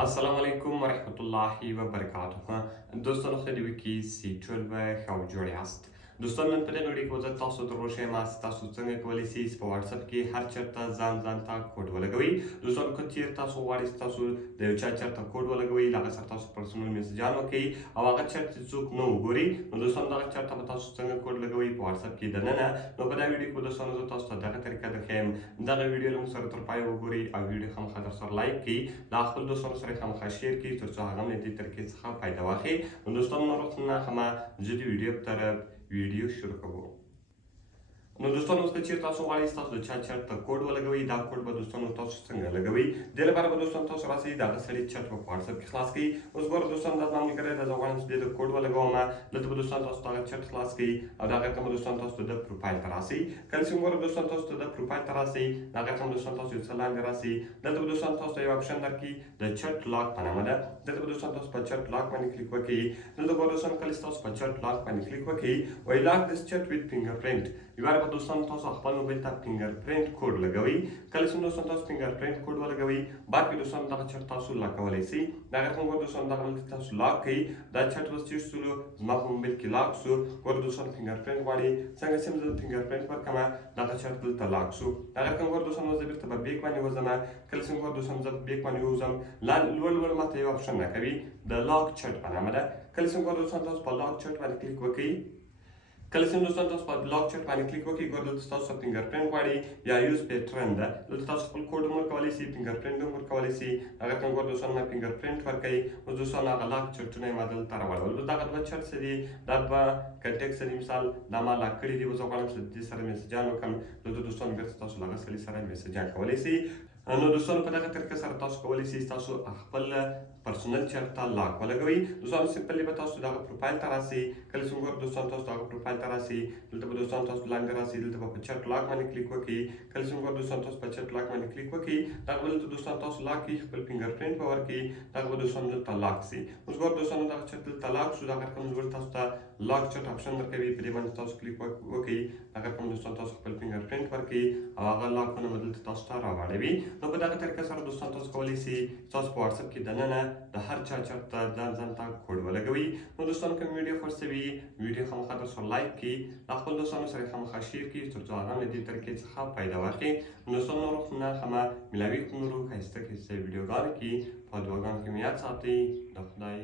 Assalamualaikum warahmatullahi wabarakatuh. دوستانو خیلی کی سی 12 خو جوړ یاست. دوستانو نن په دې ویډیو کې زه تاسو ته روښه ما تاسو څنګه کولی شئ په واتس اپ کې هر چرته ځان ته کوډ ولګوي. دوستانو که چیرته تاسو غواړئ تاسو د یو چا چرته کوډ ولګوي هغه سره تاسو پرسونل میسجان وکړئ او هغه چرته څوک نه وګوري نو دوستانو دغه چرته به تاسو څنګه کوډ لګوي په واتس اپ کې دننه نو په دا ویډیو کې دوستانو زه تاسو ته دغه طریقه درښیم. دغه ویډیو له موږ سره تر پای وګورئ او ویډیو خامخا در سره لایک کړئ لا خپل دوستانو سره خامخا شیر کړئ تر څو هغه هم له دې طریقې څخه فایده واخلي. نو دوستانو نو هم جدي ویډیو په طرف ویډیو شروع کوو. نو دوستانو اوس که چیرته تاسو غواړئ تاسو د چا چرته کوډ ولګوئ دا کوډ به دوستانو تاسو څنګه لګوئ دې لپاره به دوستانو تاسو راسئ دغه سړي چت په واتس اپ کې خلاص کړئ. اوس ګوره دوستانو دا زما ملګری دی زه غواړم چې د کوډ ولګوم دلته به دوستانو تاسو دغه چت خلاص کړئ او دغه رقم به دوستانو تاسو د پروفایل ته راسئ. کله چې ګوره دوستانو تاسو ته د پروفایل ته راسئ دغه رقم دوستانو تاسو یو څه لاندې راسئ. دلته به دوستانو تاسو ته یو اپشن درکړي د چت لاک په نامه ده. دلته به دوستانو تاسو په چت لاک باندې کلیک وکړئ. دلته به دوستانو کله چې تاسو په چت لاک باندې کلیک وکړئ وایي لاک دس چت ویت فینګر پرنټ یوه به دوستانو تاسو خپل موبایل ته فینګر پرنټ کوډ لګوئ. کله چې دوستانو تاسو فینګر پرنټ کوډ ولګوئ بعد کې دوستانو دغه چت تاسو لاک کولی شئ. دغه رقم ګوره دوستانو دغه دلته تاسو لاک کړئ دا چت اوس چیرته سولو زما په موبایل کې لاک شو. ګوره دوستانو فینګر پرنټ غواړئ څنګه چې زه فینګر پرنټ ورکړم دغه چت دلته لاک شو. دغه رقم ګوره دوستانو زه بیرته په بیک باندې وځم. کله چې ګوره دوستانو زه په بیک باندې ووځم لوړ ماته یو اپشن راکوي د لاک چت په نامه ده. کله چې ګوره دوستانو تاسو په لاک چت باندې کلیک وکړئ کله چې دوستانو تاسو په لاک چت باندې کلیک وکړئ ګوره دلته تاسو فینګر پرنټ غواړئ یا یوز پیټرن ده دلته تاسو خپل کوډ هم ورکولی شئ فینګر پرنټ هم ورکولی شئ. هغه رقم ګوره دوستانو ما فینګر پرنټ ورکوئ. اوس دوستانو هغه لاک چتونه یې ما دلته راوړل. دغه دوه چت څه دي دا دوه کنټیکټس دي مثال دا ما لاک کړي دي. اوس زه غواړم چې د دې سره میسجان وکړم دلته دوستانو بیرته تاسو له هغه سړي سره میسجان کولی شئ. نو دوستانو په دغه طریقه سره تاسو کولی شئ تاسو خپل پرسونل چرته لاک ولګوئ. دوستانو سمپلی به تاسو دغه پروفایل ته راسئ. کله چې ګوره دوستانو تاسو دغه پروفایل ته راسئ دلته به دوستانو تاسو لاندې راسئ دلته به په چت لاک باندې کلیک وکړئ. کله چې ګوره دوستانو تاسو په چت لاک باندې کلیک وکړئ دغه به دلته دوستانو تاسو لاک کړئ خپل فینګر پرنټ به ورکړئ دغه به دوستانو دلته لاک شي. اوس ګوره دوستانو دغه چت دلته لاک شو. دغه رقم ګوره تاسو ته لاک چت اپشن درکوي په دې باندې تاسو کلیک وکړئ. دغه رقم دوستانو تاسو خپل فینګر پرنټ ورکړئ او هغه لاکونه به دلته تاسو ته راوړوي. نو په دغه طریقه سره دوستانو تاسو کولی شئ تاسو په واتس اپ کې دننه د هر چا چرته ځان ته کوډ ولګوئ. نو دوستانو که ویډیو خوښ شوي ویډیو خامخا در سره لایک کړئ له خپل دوستانو سره خامخا شیر کړئ تر څو هغه هم له دې طریقې څخه فایده واخلي. نو دوستانو نور نه همه ملاوي نورو ښایسته ښایسته ویډیوګانو کې په دعاګانو کې مې یاد ساتئ. د خدای